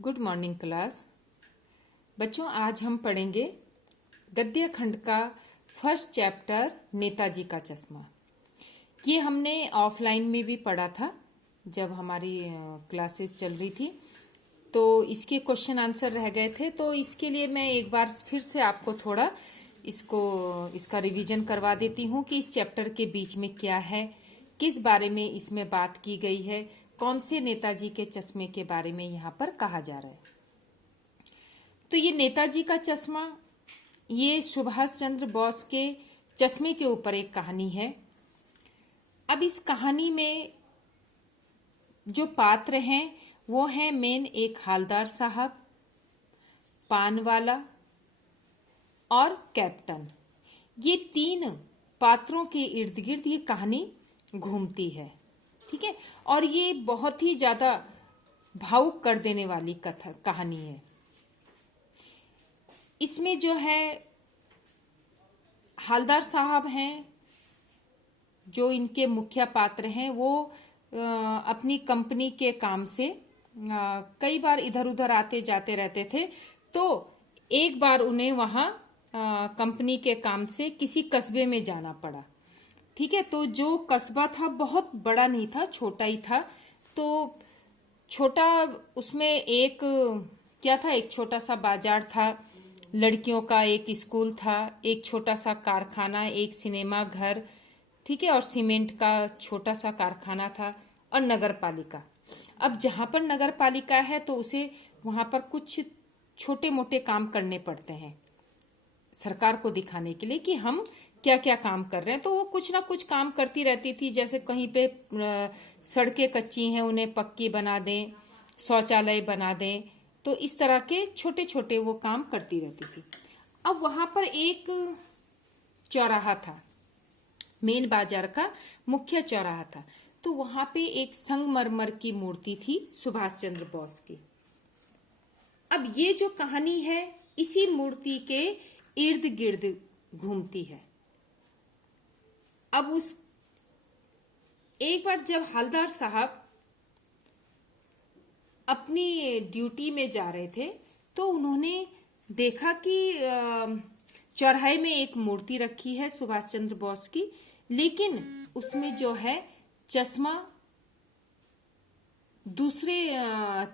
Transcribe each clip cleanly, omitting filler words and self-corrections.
Good morning class. बच्चों, आज हम पढ़ेंगे गद्य खंड का फर्स्ट चैप्टर नेताजी का चश्मा। ये हमने ऑफलाइन में भी पढ़ा था जब हमारी क्लासेस चल रही थी, तो इसके क्वेश्चन आंसर रह गए थे। तो इसके लिए मैं एक बार फिर से आपको थोड़ा इसका रिवीजन करवा देती हूँ कि इस चैप्टर के बीच में क्या है, किस बारे में इसमें बात की गई है, कौन से नेताजी के चश्मे के बारे में यहाँ पर कहा जा रहा है। तो ये नेताजी का चश्मा, ये सुभाष चंद्र बोस के चश्मे के ऊपर एक कहानी है। अब इस कहानी में जो पात्र हैं वो हैं मेन एक हालदार साहब, पान वाला और कैप्टन। ये तीन पात्रों के इर्द गिर्द ये कहानी घूमती है, ठीक है। और ये बहुत ही ज्यादा भावुक कर देने वाली कहानी है। इसमें जो है हालदार साहब हैं, जो इनके मुख्य पात्र हैं, वो अपनी कंपनी के काम से कई बार इधर उधर आते जाते रहते थे। तो एक बार उन्हें वहां कंपनी के काम से किसी कस्बे में जाना पड़ा, ठीक है। तो जो कस्बा था बहुत बड़ा नहीं था, छोटा ही था। तो छोटा उसमें एक क्या था, एक छोटा सा बाजार था, लड़कियों का एक स्कूल था, एक छोटा सा कारखाना, एक सिनेमा घर, ठीक है, और सीमेंट का छोटा सा कारखाना था, और नगर पालिका। अब जहां पर नगर पालिका है तो उसे वहां पर कुछ छोटे मोटे काम करने पड़ते हैं सरकार को दिखाने के लिए कि हम क्या क्या काम कर रहे हैं। तो वो कुछ ना कुछ काम करती रहती थी, जैसे कहीं पे सड़कें कच्ची हैं उन्हें पक्की बना दें, शौचालय बना दें। तो इस तरह के छोटे छोटे वो काम करती रहती थी। अब वहां पर एक चौराहा था, मेन बाजार का मुख्य चौराहा था। तो वहां पे एक संगमरमर की मूर्ति थी सुभाष चंद्र बोस की। अब ये जो कहानी है इसी मूर्ति के इर्द गिर्द घूमती है। अब एक बार जब हवलदार साहब अपनी ड्यूटी में जा रहे थे तो उन्होंने देखा कि चौराहे में एक मूर्ति रखी है सुभाष चंद्र बोस की, लेकिन उसमें जो है चश्मा दूसरे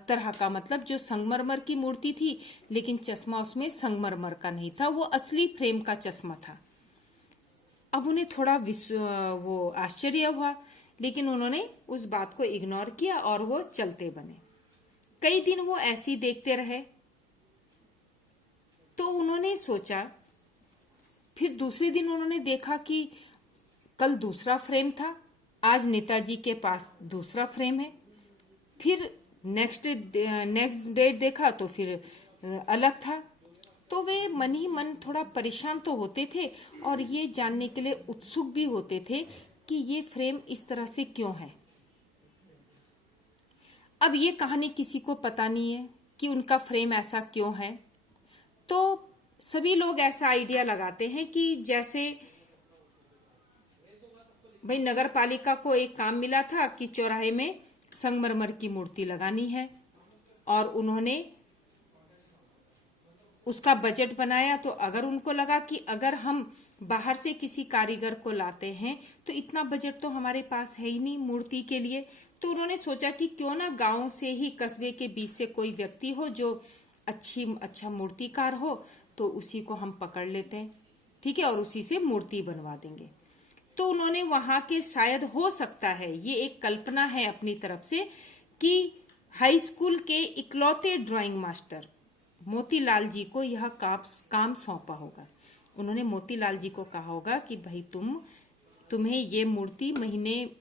तरह का, मतलब जो संगमरमर की मूर्ति थी लेकिन चश्मा उसमें संगमरमर का नहीं था, वो असली फ्रेम का चश्मा था। अब उन्हें थोड़ा वो आश्चर्य हुआ, लेकिन उन्होंने उस बात को इग्नोर किया और वो चलते बने। कई दिन वो ऐसे ही देखते रहे। तो उन्होंने सोचा, फिर दूसरे दिन उन्होंने देखा कि कल दूसरा फ्रेम था, आज नेताजी के पास दूसरा फ्रेम है। फिर नेक्स्ट डेट देखा तो फिर अलग था। तो वे मन ही मन थोड़ा परेशान तो होते थे और ये जानने के लिए उत्सुक भी होते थे कि ये फ्रेम इस तरह से क्यों है। अब ये कहानी किसी को पता नहीं है कि उनका फ्रेम ऐसा क्यों है। तो सभी लोग ऐसा आइडिया लगाते हैं कि जैसे भाई नगर पालिका को एक काम मिला था कि चौराहे में संगमरमर की मूर्ति लगानी है, और उन्होंने उसका बजट बनाया। तो अगर उनको लगा कि अगर हम बाहर से किसी कारीगर को लाते हैं तो इतना बजट तो हमारे पास है ही नहीं मूर्ति के लिए। तो उन्होंने सोचा कि क्यों ना गांव से ही, कस्बे के बीच से कोई व्यक्ति हो जो अच्छा मूर्तिकार हो, तो उसी को हम पकड़ लेते हैं, ठीक है, और उसी से मूर्ति बनवा देंगे। तो उन्होंने वहां के, शायद हो सकता है, ये एक कल्पना है अपनी तरफ से, कि हाई स्कूल के इकलौते ड्राइंग मास्टर मोतीलाल जी को यह काम सौंपा होगा। उन्होंने मोतीलाल जी को कहा होगा कि भाई तुम्हें ये मूर्ति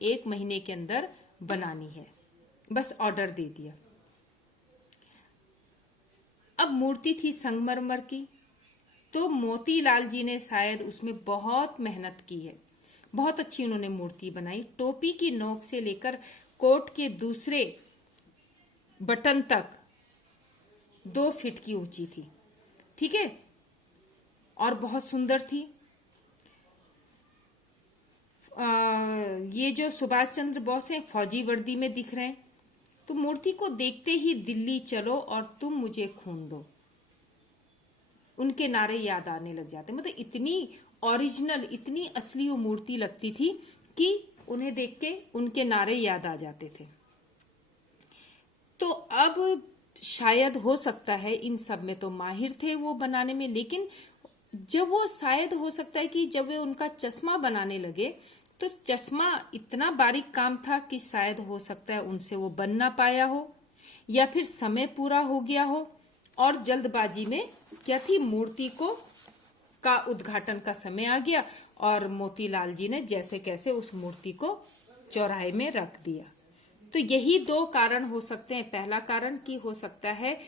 एक महीने के अंदर बनानी है, बस ऑर्डर दे दिया। अब मूर्ति थी संगमरमर की, तो मोतीलाल जी ने शायद उसमें बहुत मेहनत की है, बहुत अच्छी उन्होंने मूर्ति बनाई। टोपी की नोक से लेकर कोट के दूसरे बटन तक 2 फीट की ऊंची थी, ठीक है, और बहुत सुंदर थी। ये जो सुभाष चंद्र बोस हैं फौजी वर्दी में दिख रहे हैं, तो मूर्ति को देखते ही दिल्ली चलो और तुम मुझे खून दो, उनके नारे याद आने लग जाते। मतलब इतनी ओरिजिनल, इतनी असली वो मूर्ति लगती थी कि उन्हें देख के उनके नारे याद आ जाते थे। तो अब शायद हो सकता है इन सब में तो माहिर थे वो बनाने में, लेकिन जब वो शायद हो सकता है कि जब वे उनका चश्मा बनाने लगे तो चश्मा इतना बारीक काम था कि शायद हो सकता है उनसे वो बन ना पाया हो, या फिर समय पूरा हो गया हो और जल्दबाजी में क्या थी, मूर्ति को का उद्घाटन का समय आ गया और मोतीलाल जी ने जैसे कैसे उस मूर्ति को चौराहे में रख दिया। तो यही दो कारण हो सकते हैं। पहला कारण कि हो सकता है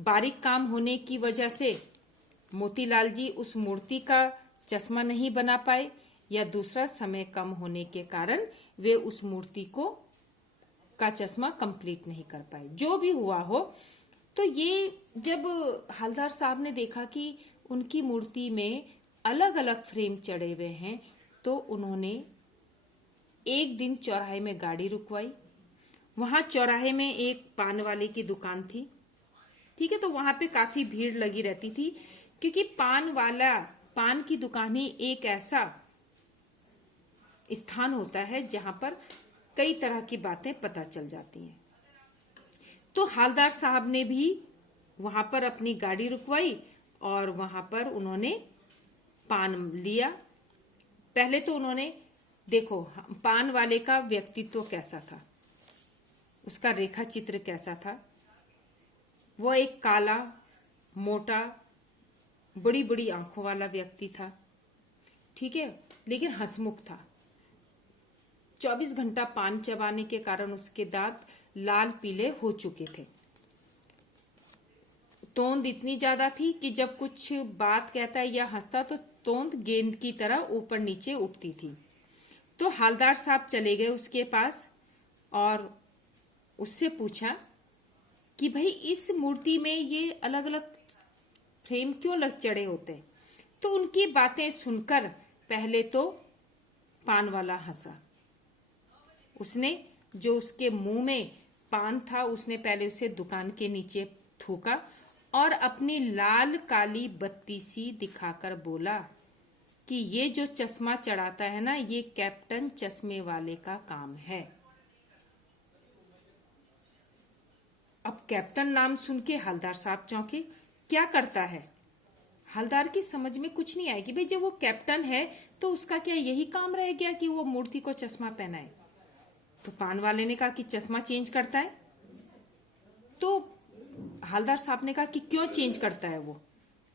बारीक काम होने की वजह से मोतीलाल जी उस मूर्ति का चश्मा नहीं बना पाए, या दूसरा समय कम होने के कारण वे उस मूर्ति को का चश्मा कंप्लीट नहीं कर पाए। जो भी हुआ हो, तो ये जब हलदार साहब ने देखा कि उनकी मूर्ति में अलग अलग फ्रेम चढ़े हुए हैं, तो उन्होंने एक दिन चौराहे में गाड़ी रुकवाई। वहां चौराहे में एक पान वाले की दुकान थी, ठीक है, तो वहां पे काफी भीड़ लगी रहती थी, क्योंकि पान की दुकान ही एक ऐसा स्थान होता है जहां पर कई तरह की बातें पता चल जाती हैं। तो हवलदार साहब ने भी वहां पर अपनी गाड़ी रुकवाई और वहां पर उन्होंने पान लिया। पहले तो उन्होंने देखो पान वाले का व्यक्तित्व कैसा था, उसका रेखा चित्र कैसा था। वो एक काला, मोटा, बड़ी बड़ी आंखों वाला व्यक्ति था, ठीक है, लेकिन हंसमुख था। 24 घंटा पान चबाने के कारण उसके दांत लाल पीले हो चुके थे। तोंद इतनी ज्यादा थी कि जब कुछ बात कहता है या हंसता तो तोंद गेंद की तरह ऊपर नीचे उठती थी। तो हवलदार साहब चले गए उसके पास और उससे पूछा कि भाई इस मूर्ति में ये अलग अलग फ्रेम क्यों लग चढ़े होते हैं। तो उनकी बातें सुनकर पहले तो पान वाला हंसा। उसने जो उसके मुंह में पान था उसने पहले उसे दुकान के नीचे थूका और अपनी लाल काली बत्ती सी दिखाकर बोला कि ये जो चश्मा चढ़ाता है ना, ये कैप्टन चश्मे वाले का काम है। अब कैप्टन नाम सुन के हवलदार साहब चौंके। क्या करता है? हवलदार की समझ में कुछ नहीं आया कि भाई जब वो कैप्टन है तो उसका क्या यही काम रह गया कि वो मूर्ति को चश्मा पहनाए। तो पान वाले ने कहा कि चश्मा चेंज करता है। तो हवलदार साहब ने कहा कि क्यों चेंज करता है वो,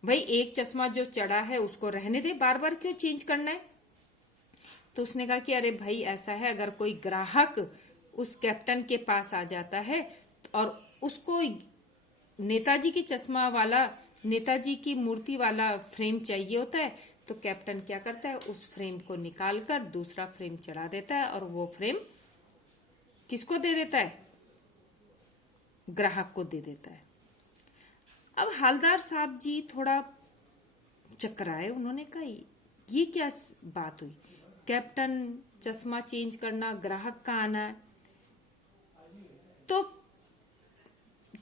भाई एक चश्मा जो चढ़ा है उसको रहने दे, बार बार क्यों चेंज करना है। तो उसने कहा कि अरे भाई ऐसा है, अगर कोई ग्राहक उस कैप्टन के पास आ जाता है और उसको नेताजी की चश्मा वाला, नेताजी की मूर्ति वाला फ्रेम चाहिए होता है, तो कैप्टन क्या करता है, उस फ्रेम को निकालकर दूसरा फ्रेम चढ़ा देता है और वो फ्रेम किसको दे देता है, ग्राहक को दे देता है। अब हवलदार साहब जी थोड़ा चकराए। उन्होंने कहा ये क्या बात हुई, कैप्टन चश्मा चेंज करना, ग्राहक का आना। तो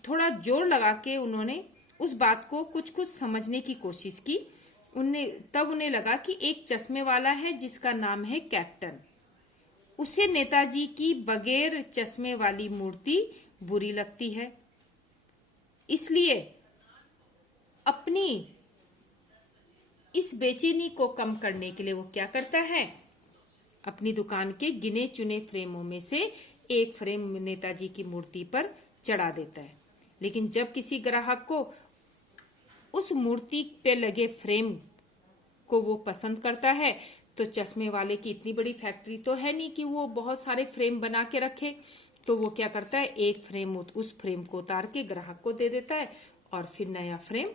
थोड़ा जोर लगा के उन्होंने उस बात को कुछ कुछ समझने की कोशिश की। तब उन्हें लगा कि एक चश्मे वाला है जिसका नाम है कैप्टन, उसे नेताजी की बगैर चश्मे वाली मूर्ति बुरी लगती है, इसलिए अपनी इस बेचैनी को कम करने के लिए वो क्या करता है, अपनी दुकान के गिने चुने फ्रेमों में से एक फ्रेम नेताजी की मूर्ति पर चढ़ा देता है। लेकिन जब किसी ग्राहक को उस मूर्ति पे लगे फ्रेम को वो पसंद करता है, तो चश्मे वाले की इतनी बड़ी फैक्ट्री तो है नहीं कि वो बहुत सारे फ्रेम बना के रखे। तो वो क्या करता है, एक फ्रेम उस फ्रेम को उतार के ग्राहक को दे देता है और फिर नया फ्रेम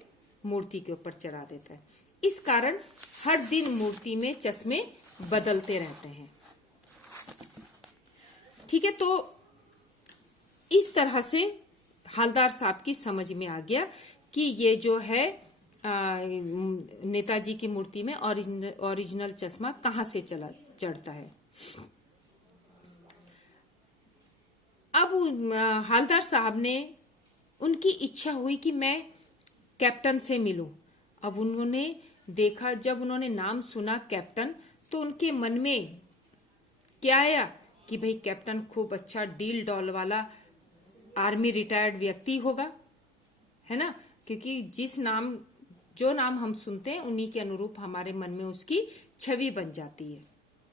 मूर्ति के ऊपर चढ़ा देता है। इस कारण हर दिन मूर्ति में चश्मे बदलते रहते हैं, ठीक है। तो इस तरह से हवलदार साहब की समझ में आ गया कि ये जो है नेताजी की मूर्ति में ओरिजिनल चश्मा कहां से चढ़ता है। अब हवलदार साहब ने, उनकी इच्छा हुई कि मैं कैप्टन से मिलूं। अब उन्होंने देखा, जब उन्होंने नाम सुना कैप्टन, तो उनके मन में क्या आया कि भाई कैप्टन खूब अच्छा डील डॉल वाला आर्मी रिटायर्ड व्यक्ति होगा, है ना। क्योंकि जो नाम हम सुनते हैं उन्हीं के अनुरूप हमारे मन में उसकी छवि बन जाती है।